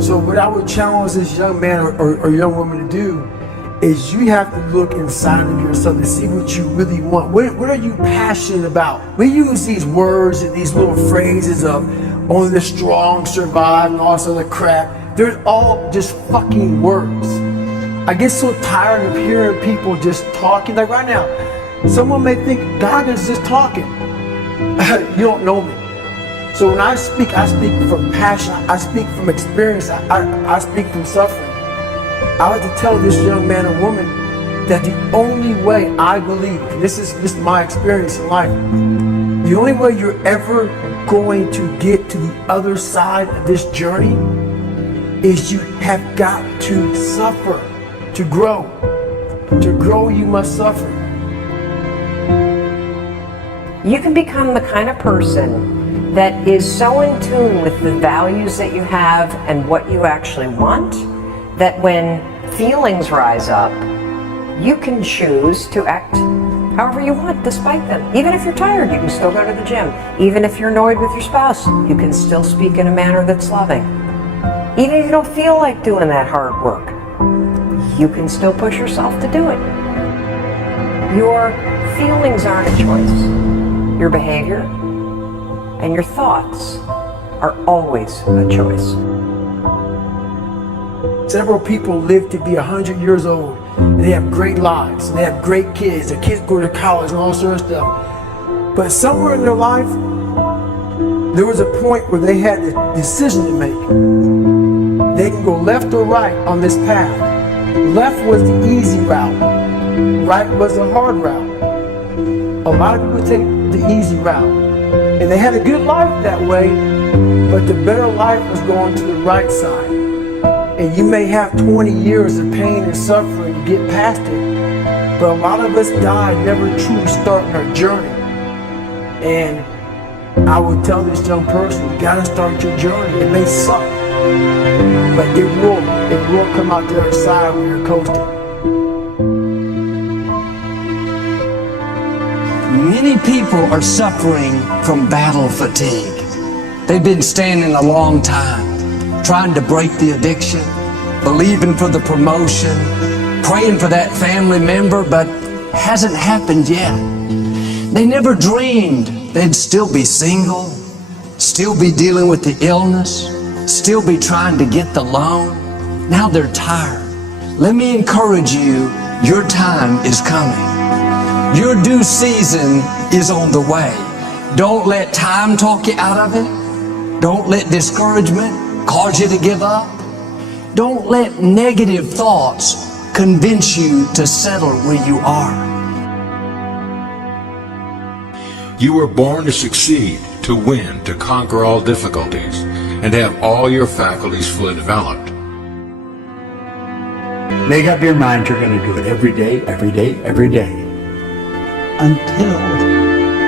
So what I would challenge this young man or young woman to do is you have to look inside of yourself and see what you really want. What are you passionate about? We use these words and these little phrases of only the strong survive and all this other crap. They're all just fucking words. I get so tired of hearing people just talking. Like right now, someone may think Goggins is just talking. You don't know me. So when I speak from passion, I speak from experience, I speak from suffering. I like to tell this young man or woman that the only way I believe, and this is my experience in life, the only way you're ever going to get to the other side of this journey is you have got to suffer to grow. To grow, you must suffer. You can become the kind of person that is so in tune with the values that you have and what you actually want, that when feelings rise up, you can choose to act however you want despite them. Even if you're tired, you can still go to the gym. Even if you're annoyed with your spouse, you can still speak in a manner that's loving. Even if you don't feel like doing that hard work, you can still push yourself to do it. Your feelings aren't a choice. Your behavior and your thoughts are always a choice. Several people live to be 100 years old, and they have great lives, and they have great kids. Their kids go to college and all sorts of stuff. But somewhere in their life, there was a point where they had a decision to make. They can go left or right on this path. Left was the easy route. Right was the hard route. A lot of people take the easy route. And they had a good life that way, but the better life was going to the right side. And you may have 20 years of pain and suffering to get past it, but a lot of us die never truly starting our journey. And I would tell this young person, you gotta start your journey. It may suck, but it will come out the other side when you're coasting. Many people are suffering from battle fatigue. They've been standing a long time, trying to break the addiction, believing for the promotion, praying for that family member, but hasn't happened yet. They never dreamed they'd still be single, still be dealing with the illness, still be trying to get the loan. Now they're tired. Let me encourage you, your time is coming. Your due season is on the way. Don't let time talk you out of it. Don't let discouragement cause you to give up. Don't let negative thoughts convince you to settle where you are. You were born to succeed, to win, to conquer all difficulties, and to have all your faculties fully developed. Make up your mind you're going to do it every day, every day, every day. Until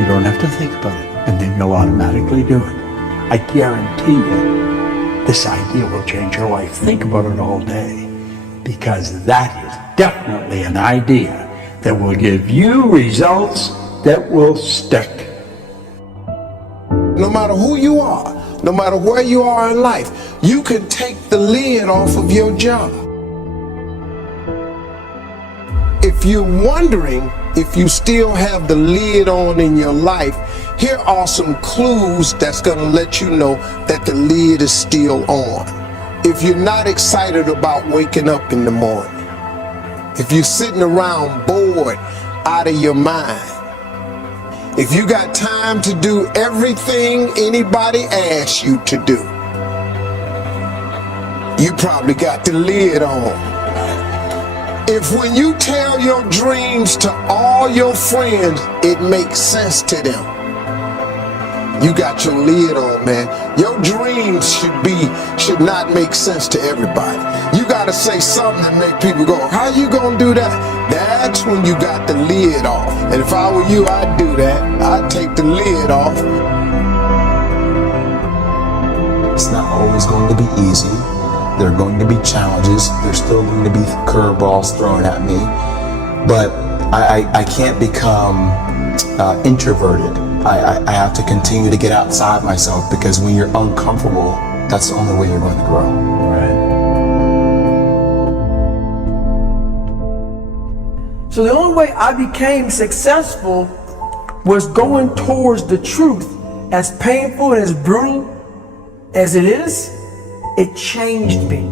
you don't have to think about it, and then you'll automatically do it. I guarantee you, this idea will change your life. Think about it all day, because that is definitely an idea that will give you results that will stick. No matter who you are, no matter where you are in life, you can take the lid off of your job. If you're wondering if you still have the lid on in your life, here are some clues that's going to let you know that the lid is still on. If you're not excited about waking up in the morning, if you're sitting around bored out of your mind, if you got time to do everything anybody asks you to do, you probably got the lid on. If when you tell your dreams to all your friends, it makes sense to them, you got your lid on, man. Your dreams should not make sense to everybody. You gotta say something that make people go, how you gonna do that? That's when you got the lid off. And if I were you, I'd do that. I'd take the lid off. It's not always going to be easy. There are going to be challenges. There's still going to be curveballs thrown at me. But I can't become introverted. I have to continue to get outside myself, because when you're uncomfortable, That's the only way you're going to grow. So the only way I became successful was going towards the truth. As painful and as brutal as it is, it changed me.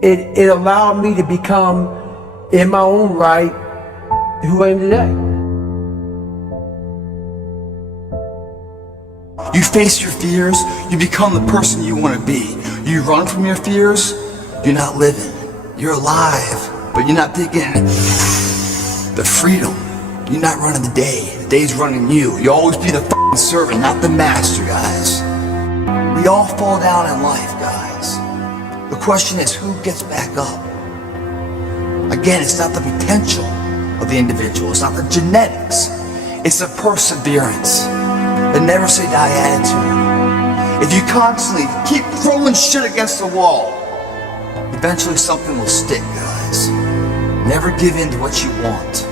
It allowed me to become, in my own right, who I am today. You face your fears, you become the person you want to be. You run from your fears, you're not living. You're alive, but you're not thinking the freedom. You're not running the day. The day's running you. You always be the f***ing servant, not the master, guys. We all fall down in life, guys. The question is, who gets back up? Again, it's not the potential of the individual. It's not the genetics. It's the perseverance. The never say die attitude. If you constantly keep throwing shit against the wall, eventually something will stick, guys. Never give in to what you want.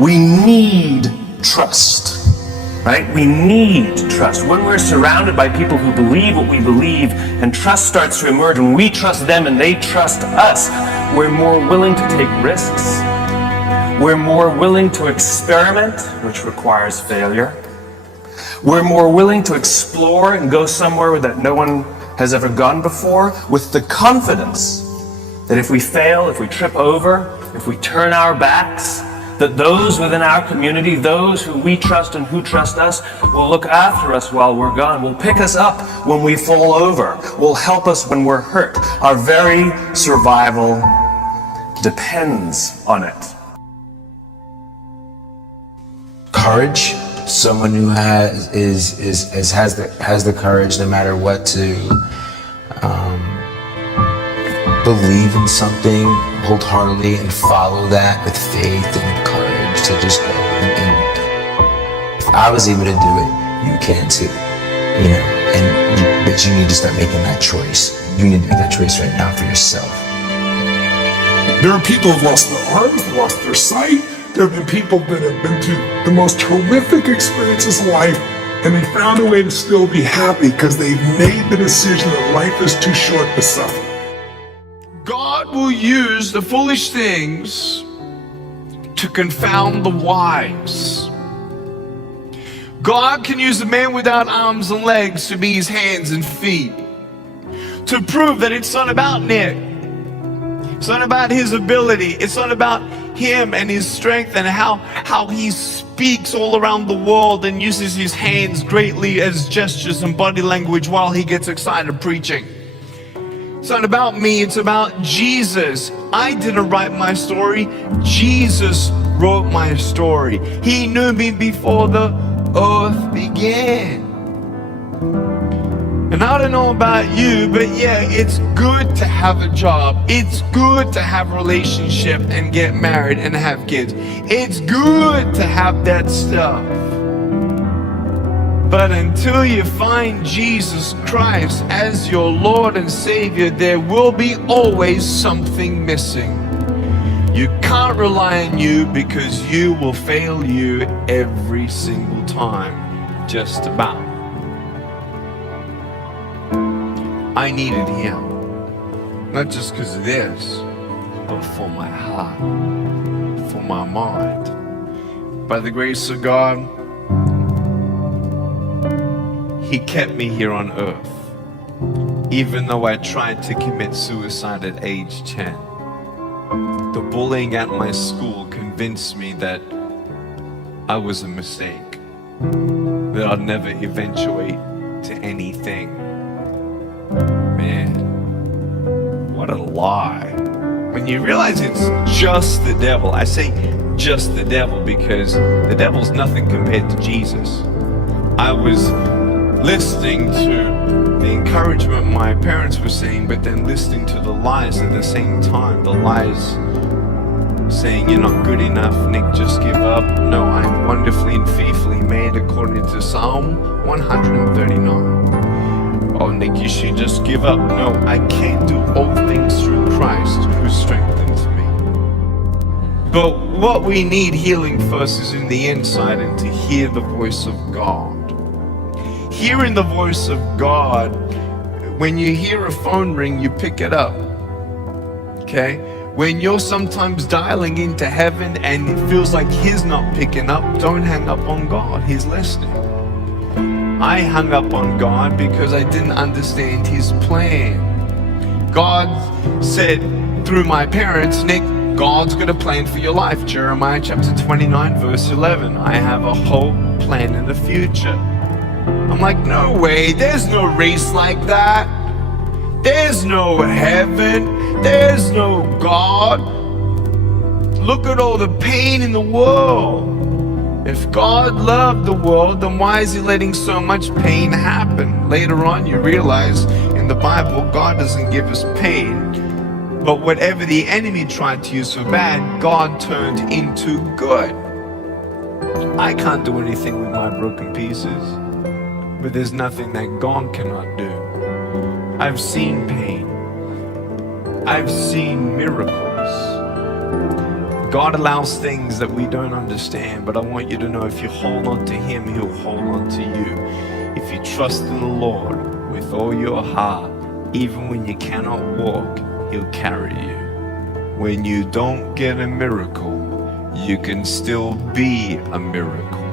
We need trust, right? We need trust. When we're surrounded by people who believe what we believe and trust starts to emerge, when we trust them and they trust us, we're more willing to take risks. We're more willing to experiment, which requires failure. We're more willing to explore and go somewhere that no one has ever gone before, with the confidence that if we fail, if we trip over, if we turn our backs, that those within our community, those who we trust and who trust us, will look after us while we're gone, will pick us up when we fall over, will help us when we're hurt. Our very survival depends on it. Courage. Someone who has the courage, no matter what, to believe in something wholeheartedly and follow that with faith and courage to just go. And if I was able to do it, you can too. You know, but you need to start making that choice. You need to make that choice right now for yourself. There are people who've lost their arms, lost their sight. There have been people that have been through the most horrific experiences in life, and they found a way to still be happy because they've made the decision that life is too short to suffer. God will use the foolish things to confound the wise. God can use a man without arms and legs to be his hands and feet, to prove that it's not about Nick. It's not about his ability. It's not about him and his strength and how he speaks all around the world and uses his hands greatly as gestures and body language while he gets excited preaching. It's not about me, it's about Jesus. I didn't write my story. Jesus wrote my story. He knew me before the earth began. And I don't know about you, but yeah, it's good to have a job. It's good to have a relationship and get married and have kids. It's good to have that stuff. But until you find Jesus Christ as your Lord and Savior, there will be always something missing. You can't rely on you because you will fail you every single time, just about. I needed him, not just because of this, but for my heart, for my mind. By the grace of God, he kept me here on earth, even though I tried to commit suicide at age 10. The bullying at my school convinced me that I was a mistake, that I'd never eventuate to anything. Man, what a lie. When you realize it's just the devil, I say just the devil because the devil's nothing compared to Jesus. I was listening to the encouragement my parents were saying, but then listening to the lies at the same time. The lies saying, you're not good enough, Nick, just give up. No, I'm wonderfully and fearfully made according to Psalm 139. Oh, Nick, you should just give up. No, I can't do all things through Christ who strengthens me. But what we need healing first is in the inside and to hear the voice of God. hearing the voice of God, when you hear a phone ring, you pick it up. Okay? When you're sometimes dialing into heaven and it feels like He's not picking up, don't hang up on God. He's listening. I hung up on God because I didn't understand His plan. God said through my parents, Nick, God's got a plan for your life. Jeremiah chapter 29, verse 11. I have a hope, plan in the future. I'm like, no way, there's no race like that. There's no heaven. There's no God. Look at all the pain in the world. If God loved the world, then why is He letting so much pain happen? Later on, you realize in the Bible, God doesn't give us pain. But whatever the enemy tried to use for bad, God turned into good. I can't do anything with my broken pieces, but there's nothing that God cannot do. I've seen pain. I've seen miracles. God allows things that we don't understand, but I want you to know if you hold on to Him, He'll hold on to you. If you trust in the Lord with all your heart, even when you cannot walk, He'll carry you. When you don't get a miracle, you can still be a miracle.